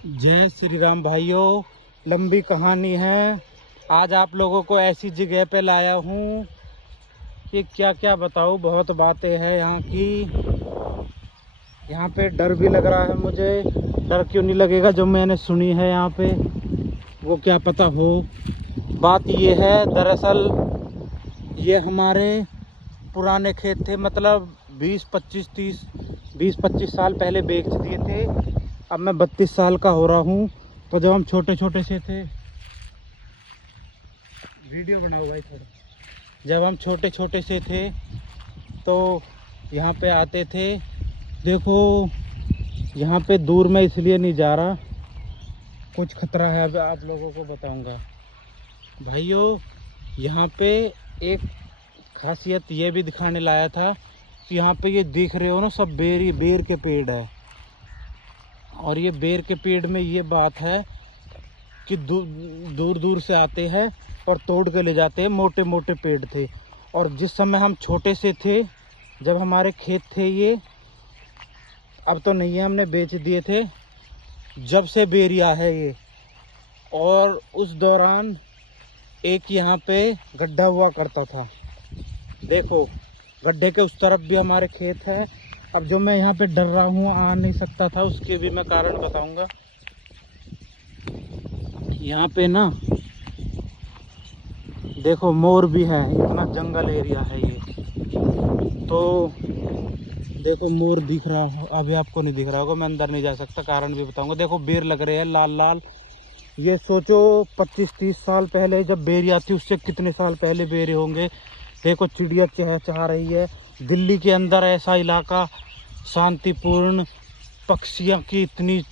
जय श्री राम भाइयों। लंबी कहानी है। आज आप लोगों को ऐसी जगह पे लाया हूँ कि क्या क्या बताऊँ, बहुत बातें हैं यहाँ की। यहाँ पे डर भी लग रहा है मुझे। डर क्यों नहीं लगेगा, जो मैंने सुनी है यहाँ पे वो क्या पता हो। बात ये है, दरअसल ये हमारे पुराने खेत थे, मतलब 20-25 साल पहले बेच दिए थे। अब मैं 32 साल का हो रहा हूँ। तो जब हम छोटे छोटे से थे, वीडियो बनाओ भाई थोड़ा। जब हम छोटे छोटे से थे तो यहाँ पे आते थे। देखो यहाँ पे दूर में इसलिए नहीं जा रहा, कुछ खतरा है, अब आप लोगों को बताऊंगा भाइयों। यहाँ पे एक खासियत ये भी दिखाने लाया था कि यहाँ पे ये देख रहे हो ना, सब बेर के पेड़ है। और ये बेर के पेड़ में ये बात है कि दूर दूर से आते हैं और तोड़ के ले जाते हैं। मोटे मोटे पेड़ थे। और जिस समय हम छोटे से थे, जब हमारे खेत थे ये, अब तो नहीं है, हमने बेच दिए थे, जब से बेरिया है ये। और उस दौरान एक यहाँ पे गड्ढा हुआ करता था। देखो गड्ढे के उस तरफ भी हमारे खेत है। अब जो मैं यहाँ पे डर रहा हूँ, आ नहीं सकता था, उसके भी मैं कारण बताऊंगा। यहाँ पे ना देखो मोर भी है, इतना जंगल एरिया है ये। तो देखो मोर दिख रहा हो, अभी आपको नहीं दिख रहा होगा, मैं अंदर नहीं जा सकता, कारण भी बताऊंगा। देखो बेर लग रहे हैं लाल लाल। ये सोचो 25-30 साल पहले जब बेरी आती, उससे कितने साल पहले बेरे होंगे। देखो चिड़िया चहचहा रही है। दिल्ली के अंदर ऐसा इलाका शांतिपूर्ण, पक्षियों की इतनी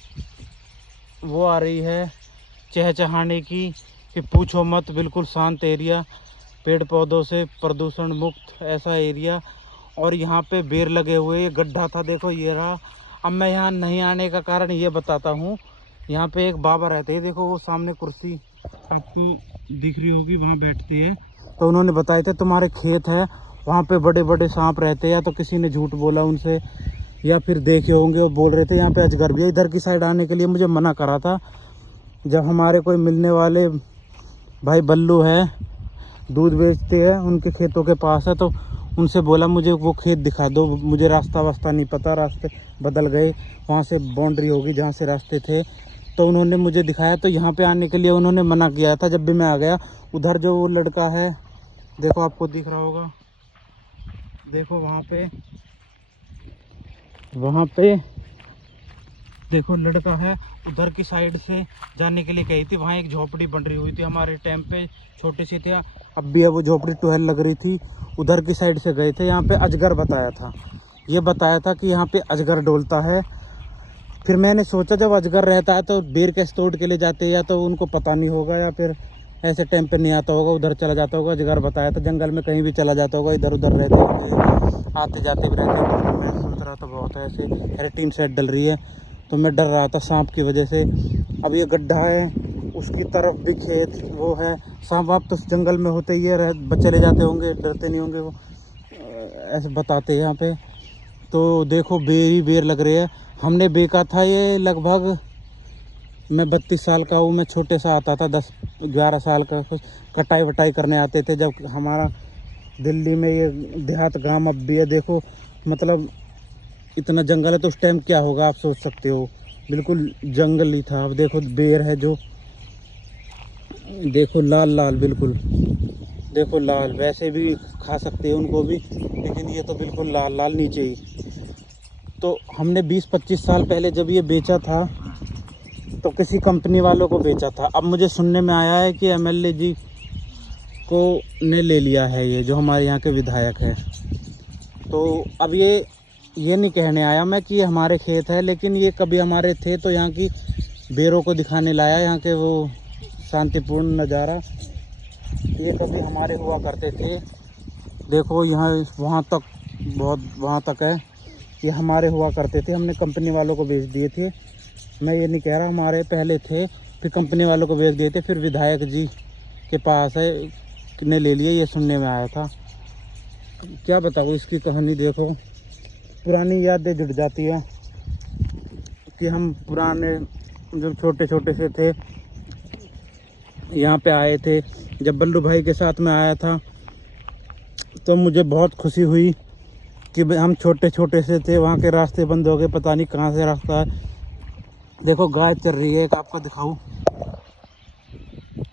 वो आ रही है चहचहाने की कि पूछो मत। बिल्कुल शांत एरिया, पेड़ पौधों से प्रदूषण मुक्त ऐसा एरिया। और यहाँ पे बेर लगे हुए, ये गड्ढा था, देखो ये रहा। अब मैं यहाँ नहीं आने का कारण ये बताता हूँ। यहाँ पे एक बाबा रहते हैं, देखो वो सामने कुर्सी आपको दिख रही होगी, वहाँ बैठते हैं। तो उन्होंने बताए थे तुम्हारे खेत है, वहाँ पे बड़े बड़े सांप रहते हैं। या तो किसी ने झूठ बोला उनसे, या फिर देखे होंगे, वो बोल रहे थे यहाँ पे अजगर भी है। इधर की साइड आने के लिए मुझे मना करा था। जब हमारे कोई मिलने वाले भाई बल्लू है, दूध बेचते हैं, उनके खेतों के पास है, तो उनसे बोला मुझे वो खेत दिखा दो, मुझे रास्ता वास्ता नहीं पता, रास्ते बदल गए, वहाँ से बाउंड्री होगी जहाँ से रास्ते थे। तो उन्होंने मुझे दिखाया, तो यहाँ पे आने के लिए उन्होंने मना किया था। जब भी मैं आ गया, उधर जो वो लड़का है, देखो आपको दिख रहा होगा, देखो वहाँ पे देखो लड़का है, उधर की साइड से जाने के लिए कही थी। वहाँ एक झोपड़ी बन रही हुई थी हमारे टाइम पे, छोटे से थे। अब भी है वो झोपड़ी, टहल लग रही थी। उधर की साइड से गए थे, यहाँ पे अजगर बताया था। ये बताया था कि यहाँ पे अजगर डोलता है। फिर मैंने सोचा जब अजगर रहता है तो बेर कैसे तोड़ के ले जाते, या तो उनको पता नहीं होगा, या फिर ऐसे टाइम पे नहीं आता होगा, उधर चला जाता होगा। अजगर बताया था जंगल में कहीं भी चला जाता होगा, इधर उधर रहते होंगे, आते जाते भी रहते होंगे। मैं सोच रहा था बहुत है ऐसे, अरे टीन सेट डल रही है, तो मैं डर रहा था सांप की वजह से। अब ये गड्ढा है, उसकी तरफ भी खेत वो है। सांप वाप तो जंगल में होते ही है, चले जाते होंगे, डरते नहीं होंगे वो, ऐसे बताते हैं यहाँ पे। तो देखो बेर ही बेर लग रहे हैं। हमने बेचा था ये लगभग, मैं 32 साल का हूँ, मैं छोटे सा आता था, 10-11 साल का। कुछ कटाई वटाई करने आते थे जब हमारा दिल्ली में ये देहात गांव अब भी है। देखो मतलब इतना जंगल है, तो उस टाइम क्या होगा आप सोच सकते हो। बिल्कुल जंगल ही था। अब देखो बेर है जो, देखो लाल लाल बिल्कुल, देखो लाल, वैसे भी खा सकते हैं उनको भी, लेकिन ये तो बिल्कुल लाल लाल नीचे ही। तो हमने 20-25 साल पहले जब ये बेचा था, तो किसी कंपनी वालों को बेचा था। अब मुझे सुनने में आया है कि एमएलए जी को ने ले लिया है, ये जो हमारे यहाँ के विधायक है। तो अब ये नहीं कहने आया मैं कि ये हमारे खेत है, लेकिन ये कभी हमारे थे, तो यहाँ की बेरों को दिखाने लाया, यहाँ के वो शांतिपूर्ण नज़ारा। ये कभी हमारे हुआ करते थे। देखो यहाँ वहाँ तक, बहुत वहाँ तक है, ये हमारे हुआ करते थे, हमने कंपनी वालों को बेच दिए थे। मैं ये नहीं कह रहा हमारे पहले थे, फिर कंपनी वालों को बेच दिए थे, फिर विधायक जी के पास है, ने ले लिए, ये सुनने में आया था। क्या बताऊँ इसकी कहानी। देखो पुरानी यादें जुड़ जाती है कि हम पुराने जब छोटे छोटे से थे यहाँ पे आए थे, जब बल्लू भाई के साथ में आया था तो मुझे बहुत खुशी हुई कि हम छोटे छोटे से थे, वहाँ के रास्ते बंद हो गए, पता नहीं कहाँ से रास्ता है। देखो गाय चल रही है, एक आपको दिखाऊं,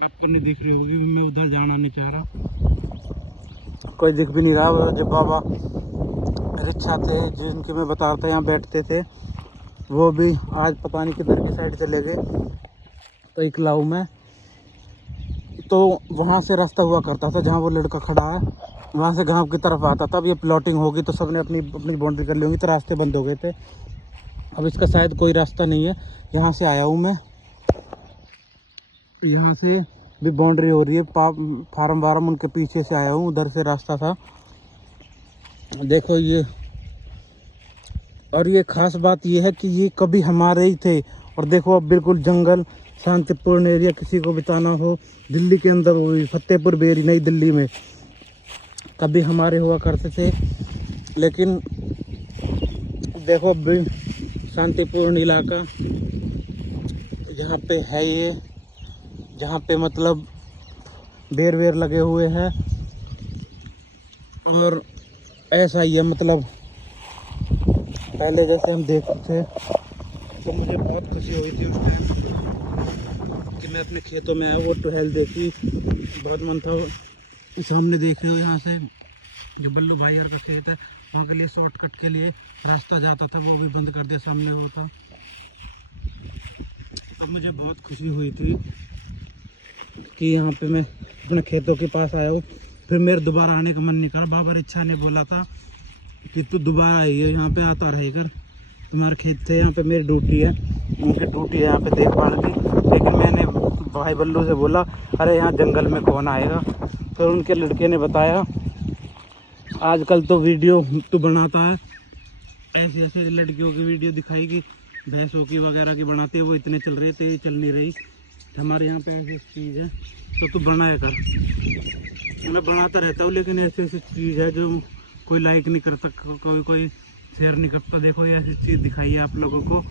आपको नहीं दिख रही होगी, मैं उधर जाना नहीं चाह रहा, कोई दिख भी नहीं रहा। जब बाबा रिक्शा थे जिनके मैं बता रहा था यहाँ बैठते थे, वो भी आज पता नहीं किधर की साइड चले गए। तो इकलाऊ में तो वहाँ से रास्ता हुआ करता था, जहाँ वो लड़का खड़ा है वहाँ से गांव की तरफ आता था। अब ये प्लॉटिंग होगी तो सबने अपनी अपनी बाउंड्री कर ली होगी, तो रास्ते बंद हो गए थे। अब इसका शायद कोई रास्ता नहीं है। यहाँ से आया हूँ मैं, यहाँ से भी बाउंड्री हो रही है, फार्म वार्म उनके पीछे से आया हूँ, उधर से रास्ता था। देखो ये, और ये खास बात ये है कि ये कभी हमारे ही थे। और देखो अब बिल्कुल जंगल शांतिपूर्ण एरिया, किसी को बिताना हो दिल्ली के अंदर, वो फतेहपुर बेरी नई दिल्ली में कभी हमारे हुआ करते थे, लेकिन देखो अब भी शांतिपूर्ण इलाका यहाँ पे है ये, जहाँ पे मतलब बेर वेर लगे हुए हैं। और ऐसा ही है, मतलब पहले जैसे हम देखते थे तो मुझे बहुत खुशी हुई थी उस टाइम कि मैं अपने खेतों में आया, वो टहल देखी, बहुत मन था। सामने देख रहे हो यहाँ से जो बल्लू भाई का खेत है, वहाँ के लिए शॉर्टकट के लिए रास्ता जाता था, वो भी बंद कर दिया, सामने होता। अब मुझे बहुत खुशी हुई थी कि यहाँ पे मैं अपने खेतों के पास आया हूँ। फिर मेरे दोबारा आने का मन नहीं करा। बाबा रिच्छा ने बोला था कि तू दोबारा आई है, यहाँ पे आता रहेगा, तुम्हारे खेत थे, यहाँ पे मेरी ड्यूटी है, उनकी ड्यूटी है यहाँ पे देखभाल की। लेकिन मैंने भाई बल्लू से बोला अरे यहाँ जंगल में कौन आएगा। फिर उनके लड़के ने बताया आजकल तो वीडियो तो बनाता है, ऐसे ऐसे लड़कियों की वीडियो दिखाई कि भैंसों की वगैरह की बनाते हैं, वो इतने चल रहे थे, चल नहीं रही हमारे यहाँ पे ऐसी चीज़ है, तो तू बनाया कर। मैं बनाता रहता हूँ, लेकिन ऐसी ऐसी चीज़ है जो कोई लाइक नहीं करता, कोई शेयर नहीं करता। देखो ये ऐसी चीज़ दिखाई है आप लोगों को।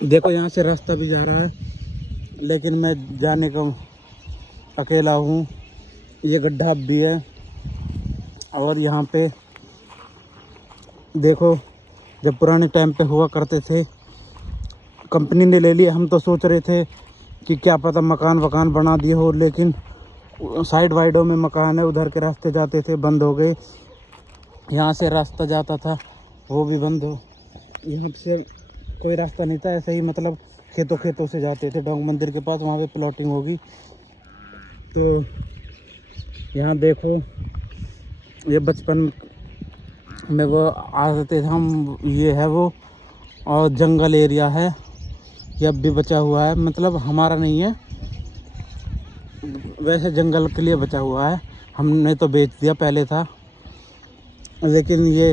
देखो यहाँ से रास्ता भी जा रहा है, लेकिन मैं जाने का अकेला हूँ। ये गड्ढा भी है, और यहाँ पे देखो जब पुराने टाइम पे हुआ करते थे, कंपनी ने ले लिया, हम तो सोच रहे थे कि क्या पता मकान वकान बना दिए हो, लेकिन साइड वाइडों में मकान है, उधर के रास्ते जाते थे, बंद हो गए। यहाँ से रास्ता जाता था वो भी बंद हो, यहाँ से कोई रास्ता नहीं था, ऐसे ही मतलब खेतों से जाते थे डोंग मंदिर के पास, वहाँ पे प्लॉटिंग होगी। तो यहाँ देखो ये बचपन में वो आते थे हम, ये है वो, और जंगल एरिया है ये, अब भी बचा हुआ है, मतलब हमारा नहीं है, वैसे जंगल के लिए बचा हुआ है, हमने तो बेच दिया, पहले था, लेकिन ये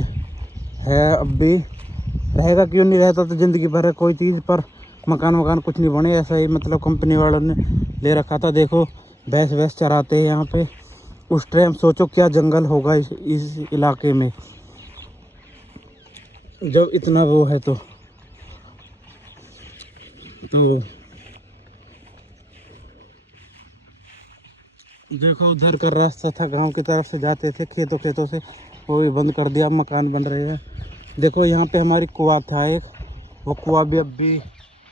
है अब भी। रहेगा क्यों नहीं, रहता तो ज़िंदगी भर है कोई चीज़, पर मकान वकान कुछ नहीं बने, ऐसा ही मतलब कंपनी वालों ने ले रखा था। देखो भैंस वैस चराते हैं यहाँ पे, उस टाइम सोचो क्या जंगल होगा इस इलाके में, जब इतना वो है। तो देखो उधर का रास्ता था, गांव की तरफ से जाते थे खेतों से, वो भी बंद कर दिया, मकान बन रहे हैं। देखो यहाँ पे हमारी कुआं था एक, वो कुआं भी अब भी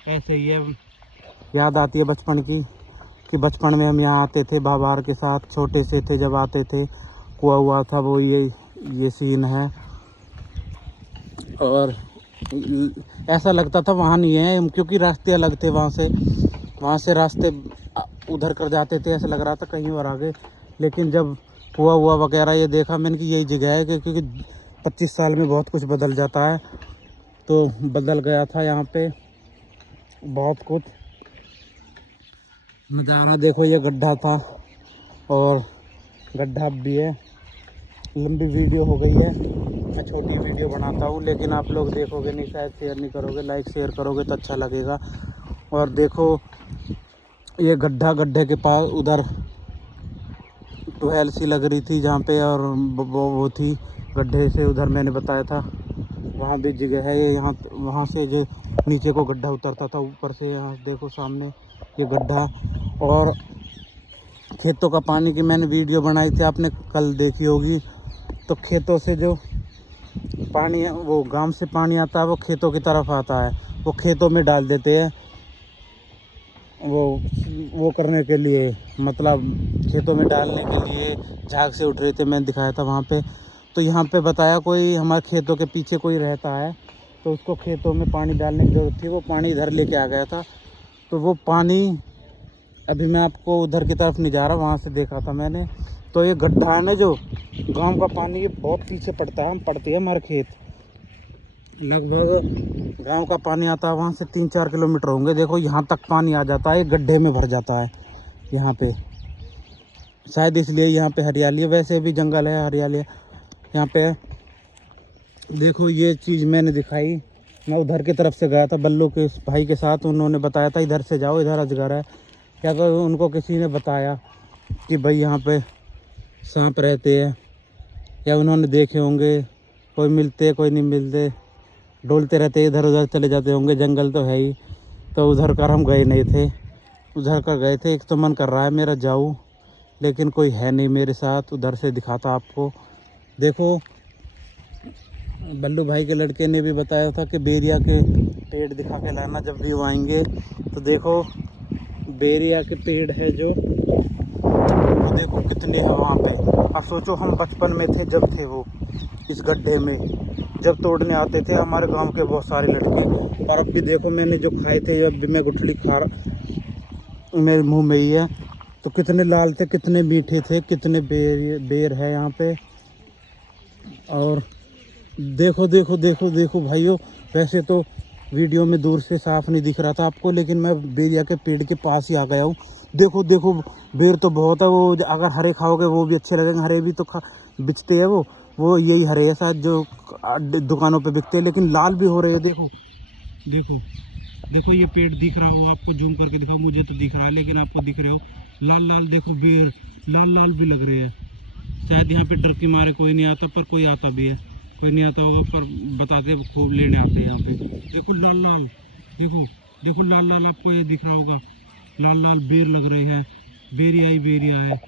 ऐसे ही है। याद आती है बचपन की, कि बचपन में हम यहाँ आते थे बाहर के साथ, छोटे से थे जब आते थे, कुआं हुआ था वो, ये सीन है। और ऐसा लगता था वहाँ नहीं है, क्योंकि रास्ते अलग थे, वहाँ से रास्ते उधर कर जाते थे, ऐसा लग रहा था कहीं और आगे। लेकिन जब कुआं हुआ वगैरह ये देखा मैंने कि यही जगह है, क्योंकि 25 साल में बहुत कुछ बदल जाता है, तो बदल गया था यहाँ पे बहुत कुछ नज़ारा। देखो ये गड्ढा था, और गड्ढा भी है। लंबी वीडियो हो गई है, मैं छोटी वीडियो बनाता हूँ, लेकिन आप लोग देखोगे नहीं, शायद शेयर नहीं करोगे, लाइक शेयर करोगे तो अच्छा लगेगा। और देखो ये गड्ढे के पास उधर टुहेल सी लग रही थी जहाँ पे, और वो थी गड्ढे से उधर, मैंने बताया था वहाँ भी जगह है ये। यहाँ वहाँ से जो नीचे को गड्ढा उतरता था ऊपर से। यहाँ देखो सामने ये गड्ढा। और खेतों का पानी की मैंने वीडियो बनाई थी, आपने कल देखी होगी। तो खेतों से जो पानी है, वो गांव से पानी आता है, वो खेतों की तरफ आता है, वो खेतों में डाल देते हैं। वो करने के लिए, मतलब खेतों में डालने के लिए झाग से उठ रहे थे, मैंने दिखाया था वहाँ पे। तो यहाँ पे बताया कोई हमारे खेतों के पीछे कोई रहता है, तो उसको खेतों में पानी डालने की ज़रूरत थी, वो पानी इधर लेके आ गया था। तो वो पानी अभी मैं आपको उधर की तरफ नहीं जा रहा, वहाँ से देखा था मैंने। तो ये गड्ढा है ना, जो गांव का पानी ये बहुत पीछे पड़ता है, हम पड़ती है हमारे खेत। लगभग गांव का पानी आता है वहाँ से 3-4 किलोमीटर होंगे। देखो यहाँ तक पानी आ जाता है, गड्ढे में भर जाता है यहाँ पे। शायद इसलिए यहाँ पे हरियाली है, वैसे भी जंगल है, हरियाली है यहाँ पे। देखो ये चीज़ मैंने दिखाई, मैं उधर की तरफ से गया था बल्लू के भाई के साथ, उन्होंने बताया था इधर से जाओ, इधर अजगर है। क्या तो उनको किसी ने बताया कि भाई यहाँ पे सांप रहते हैं, या उन्होंने देखे होंगे, कोई मिलते कोई नहीं मिलते, डोलते रहते इधर उधर चले जाते होंगे, जंगल तो है ही। तो उधर कर हम गए नहीं थे, उधर कर गए थे। एक तो मन कर रहा है मेरा जाऊँ, लेकिन कोई है नहीं मेरे साथ। उधर से दिखाता आपको। देखो बल्लू भाई के लड़के ने भी बताया था कि बेरिया के पेड़ दिखा के लाना जब भी वो आएंगे। तो देखो बेरिया के पेड़ है जो, वो देखो कितने हैं वहाँ पे। अब सोचो हम बचपन में थे जब थे वो इस गड्ढे में, जब तोड़ने आते थे हमारे गांव के बहुत सारे लड़के। और अब भी देखो मैंने जो खाए थे, जब भी मैं गुठली खा रहा, मेरे मुंह में ही है, तो कितने लाल थे, कितने मीठे थे, कितने बेर है यहाँ पे। और देखो देखो देखो देखो भाइयों, वैसे तो वीडियो में दूर से साफ नहीं दिख रहा था आपको, लेकिन मैं बेरिया के पेड़ के पास ही आ गया हूँ। देखो देखो बेर तो बहुत है, वो अगर हरे खाओगे वो भी अच्छे लगेंगे। हरे भी तो बिकते हैं, वो यही हरे है शायद जो दुकानों पे बिकते हैं, लेकिन लाल भी हो रहे हैं। देखो देखो देखो ये पेड़ दिख रहा हो आपको, जूम करके दिखाओ, मुझे तो दिख रहा है लेकिन आपको दिख रहे हो लाल लाल। देखो बेर लाल लाल भी लग रहे हैं। शायद यहाँ पे डर के मारे कोई नहीं आता, पर कोई आता भी है, कोई नहीं आता होगा, पर बताते खूब लेने आते हैं यहाँ पे। देखो लाल लाल, देखो देखो लाल लाल, आपको ये दिख रहा होगा, लाल लाल बेर लग रहे हैं। बेरिया ही बेरिया है।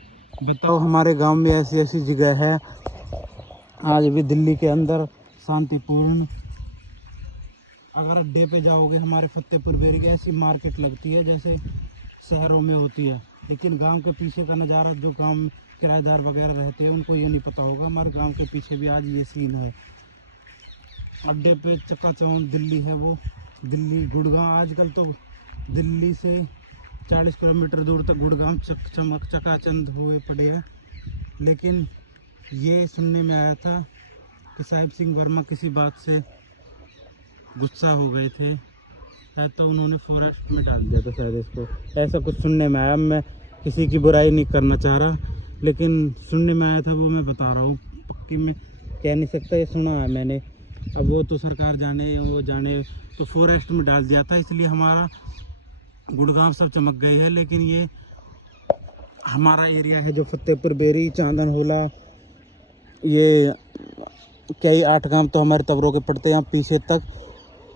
बताओ हमारे गांव में ऐसी ऐसी जगह है आज भी दिल्ली के अंदर शांतिपूर्ण। अगर अड्डे पे जाओगे हमारे फतेहपुर बेरी की ऐसी मार्केट लगती है जैसे शहरों में होती है, लेकिन गांव के पीछे का नज़ारा, जो गांव में किराएदार वगैरह रहते हैं उनको ये नहीं पता होगा, हमारे गांव के पीछे भी आज ये सीन है। अड्डे पे चकाचौंध दिल्ली है, वो दिल्ली गुड़गांव, आजकल तो दिल्ली से 40 किलोमीटर दूर तक गुड़गांव चमक चकाचौंध हुए पड़े हैं। लेकिन ये सुनने में आया था कि साहिब सिंह वर्मा किसी बात से गुस्सा हो गए थे, शायद तो उन्होंने फॉरेस्ट में डाल दिया था शायद इसको, ऐसा कुछ सुनने में आया। मैं किसी की बुराई नहीं करना चाह रहा, लेकिन सुनने में आया था, वो मैं बता रहा हूँ, पक्की में कह नहीं सकता, ये सुना है मैंने। अब वो तो सरकार जाने, वो जाने, तो फॉरेस्ट में डाल दिया था, इसलिए हमारा गुड़गांव सब चमक गए है। लेकिन ये हमारा एरिया है जो फतेहपुर बेरी, चांदन होला, ये कई 8 गांव तो हमारे तबरों के पड़ते हैं। यहाँ पीछे तक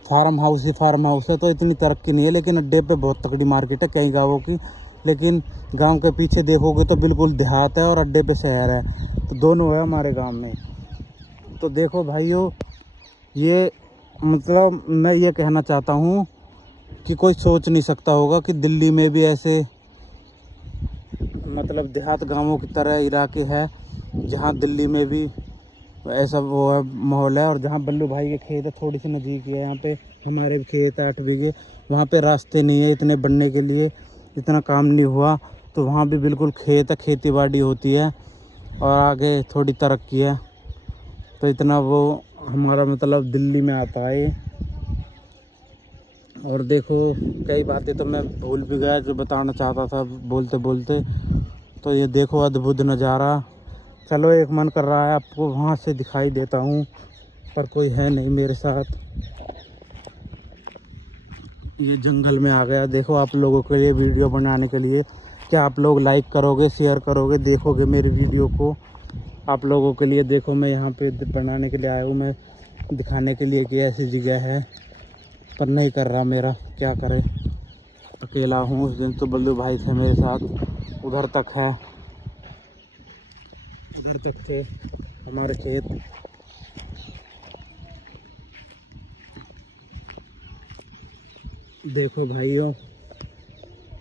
फार्म हाउस ही फार्म हाउस है, तो इतनी तरक्की नहीं है, लेकिन अड्डे पे बहुत तगड़ी मार्केट है कई गाँवों की। लेकिन गांव के पीछे देखोगे तो बिल्कुल देहात है और अड्डे पे शहर है, तो दोनों है हमारे गांव में। तो देखो भाइयों, ये मतलब मैं ये कहना चाहता हूँ कि कोई सोच नहीं सकता होगा कि दिल्ली में भी ऐसे मतलब देहात गांवों की तरह इलाके है, जहाँ दिल्ली में भी ऐसा वो है माहौल है। और जहाँ बल्लू भाई के खेत है थोड़ी सी नज़दीक है, यहाँ पे हमारे भी खेत है 8 बीघे, वहाँ पे रास्ते नहीं है इतने बढ़ने के लिए, इतना काम नहीं हुआ, तो वहाँ भी बिल्कुल खेत है, खेती बाड़ी होती है और आगे थोड़ी तरक्की है। तो इतना वो हमारा मतलब दिल्ली में आता है ये। और देखो कई बातें तो मैं भूल भी गया जो बताना चाहता था बोलते बोलते। तो ये देखो अद्भुत नज़ारा। चलो एक मन कर रहा है आपको वहाँ से दिखाई देता हूँ, पर कोई है नहीं मेरे साथ, ये जंगल में आ गया। देखो आप लोगों के लिए वीडियो बनाने के लिए, क्या आप लोग लाइक करोगे, शेयर करोगे, देखोगे मेरी वीडियो को आप लोगों के लिए। देखो मैं यहाँ पे बनाने के लिए आया हूँ, मैं दिखाने के लिए कि ऐसी जगह है। पर नहीं कर रहा मेरा, क्या करे, अकेला हूँ। उस दिन तो बल्लू भाई थे मेरे साथ, उधर तक है, उधर तक थे हमारे खेत। देखो भाइयों,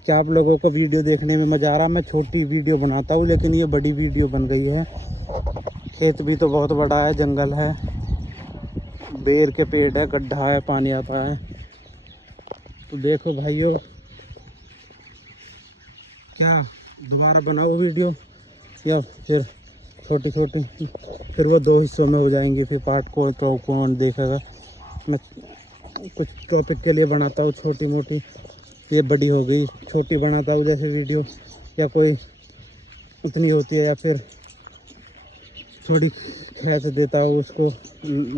क्या आप लोगों को वीडियो देखने में मज़ा आ रहा? मैं छोटी वीडियो बनाता हूँ लेकिन ये बड़ी वीडियो बन गई है। खेत भी तो बहुत बड़ा है, जंगल है, बेर के पेड़ है, गड्ढा है, पानी आता है। तो देखो भाइयों, क्या दोबारा बनाओ वीडियो या फिर छोटी छोटी, फिर वो 2 हिस्सों में हो जाएंगी, फिर पार्ट को तो कौन देखेगा। मैं कुछ टॉपिक के लिए बनाता हूँ छोटी मोटी, ये बड़ी हो गई, छोटी बनाता हूँ जैसे वीडियो, या कोई उतनी होती है, या फिर थोड़ी खींच देता हूँ उसको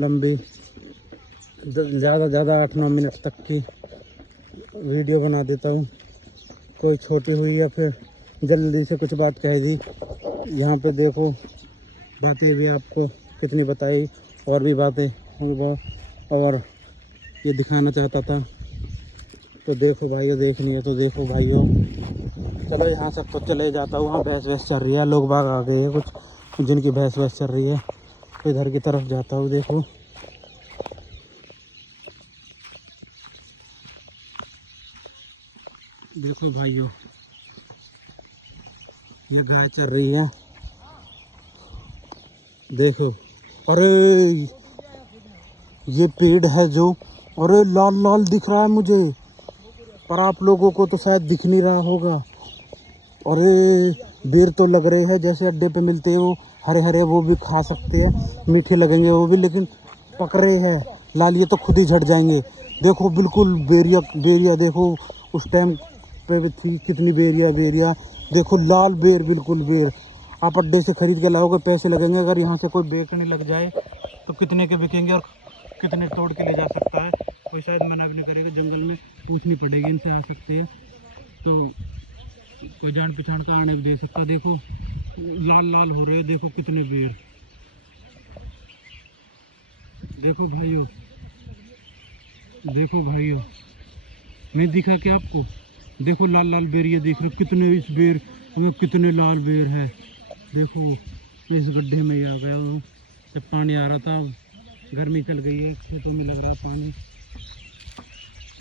लंबी, ज़्यादा 8-9 मिनट तक की वीडियो बना देता हूँ। कोई छोटी हुई या फिर जल्दी से कुछ बात कह दी। यहाँ पे देखो, बातें भी आपको कितनी बताई, और भी बातें होंगी बहुत, और ये दिखाना चाहता था। तो देखो भाइयों, देखनी है तो देखो भाइयों। चलो यहाँ से तो चले जाता हूँ। वहाँ भैंस वैस चल रही है, लोग बाग आ गए हैं कुछ जिनकी भैंस वैस चल रही है, तो इधर की तरफ जाता हूँ। देखो देखो भाइयों, ये गाय चल रही है, देखो। अरे ये पेड़ है जो, अरे लाल लाल दिख रहा है मुझे, पर आप लोगों को तो शायद दिख नहीं रहा होगा। अरे बेर तो लग रहे हैं जैसे अड्डे पे मिलते हैं, वो हरे हरे, वो भी खा सकते हैं, मीठे लगेंगे वो भी, लेकिन पक रहे हैं लाल, ये तो खुद ही झड़ जाएंगे। देखो बिल्कुल बेरिया बेरिया, देखो उस टाइम पे भी थी कितनी बेरिया बेरिया, देखो लाल बेर, बिल्कुल बेर। आप अड्डे से खरीद के लाओगे, पैसे लगेंगे। अगर यहाँ से कोई बेचने लग जाए तो कितने के बिकेंगे और कितने तोड़ के ले जा सकता है, कोई शायद मना भी नहीं करेगा। जंगल में पूछनी पड़ेगी, इनसे आ सकते हैं तो कोई जान पहचान का आने भी दे सकता। देखो लाल लाल हो रहे हैं, देखो कितने बेर। देखो भाइयों, देखो भाइयों, मैं दिखा क्या आपको? देखो लाल लाल बेर, ये देख रहे हो कितने इस बेर में, कितने लाल बेर है। देखो मैं इस गड्ढे में ही आ गया हूँ, जब पानी आ रहा था, गर्मी चल गई है, खेतों में लग रहा पानी,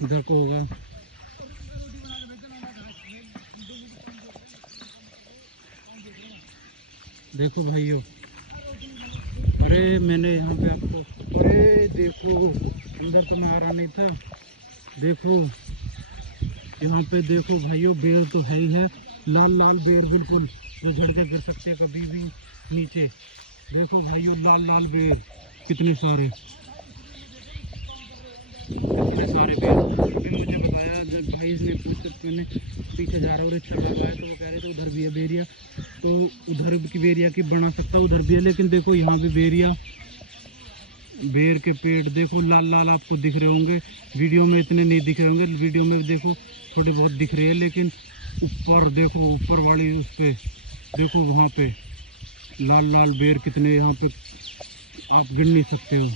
इधर को होगा। देखो भाइयों, अरे मैंने यहाँ पे आपको, अरे देखो अंदर तो मैं आ रहा नहीं था। देखो यहाँ पे देखो भाइयों, बेर तो है ही है, लाल लाल बेर बिल्कुल, जो झड़ के गिर सकते हैं कभी भी नीचे। देखो भाइयों लाल लाल बेर, कितने सारे बेर। अभी मुझे बताया जब भाई ने पीछे जा रहा और चला रहा है, तो वो कह रहे थे उधर भी है बेरिया, तो उधर की बेरिया की बना सकता, उधर भी है। लेकिन देखो यहाँ भी बेरिया, बेर के पेड़ देखो लाल लाल आपको दिख रहे होंगे, वीडियो में इतने नहीं दिख रहे होंगे, वीडियो में देखो थोड़े बहुत दिख रहे हैं, लेकिन ऊपर देखो, ऊपर वाली उस पे देखो, वहाँ पे लाल लाल बेर कितने, यहाँ पे आप गिन नहीं सकते हो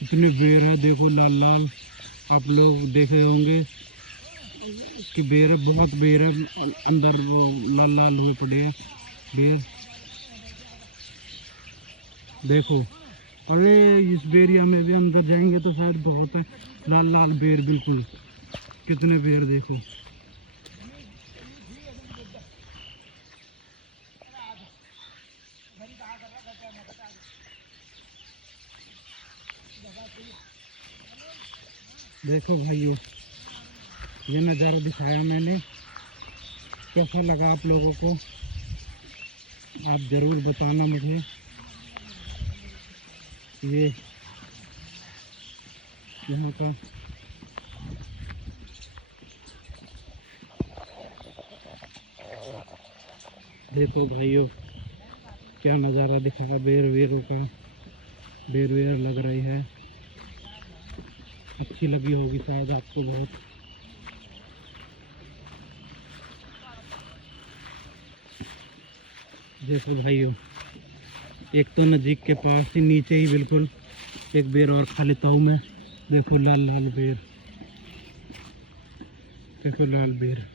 कितने बेर है। देखो लाल लाल, आप लोग देखे होंगे कि बेर है, बहुत बेर है, अंदर वो लाल लाल हुए पड़े हैं बेर। देखो अरे इस बेरिया में भी अंदर जाएंगे तो शायद बहुत है, लाल लाल बेर बिल्कुल, कितने बेर देखो। देखो भाइयों, ये नज़ारा दिखाया मैंने, कैसा लगा आप लोगों को आप ज़रूर बताना मुझे। ये यहाँ का देखो भाइयों, क्या नज़ारा दिखाया, बेर वेर का, बेर वेर लग रही है, अच्छी लगी होगी शायद आपको बहुत। देखो भाइयों, एक तो नज़दीक के पास ही, नीचे ही बिल्कुल एक बेर और खा लेता हूँ मैं। देखो लाल लाल बेर। देखो लाल बेर।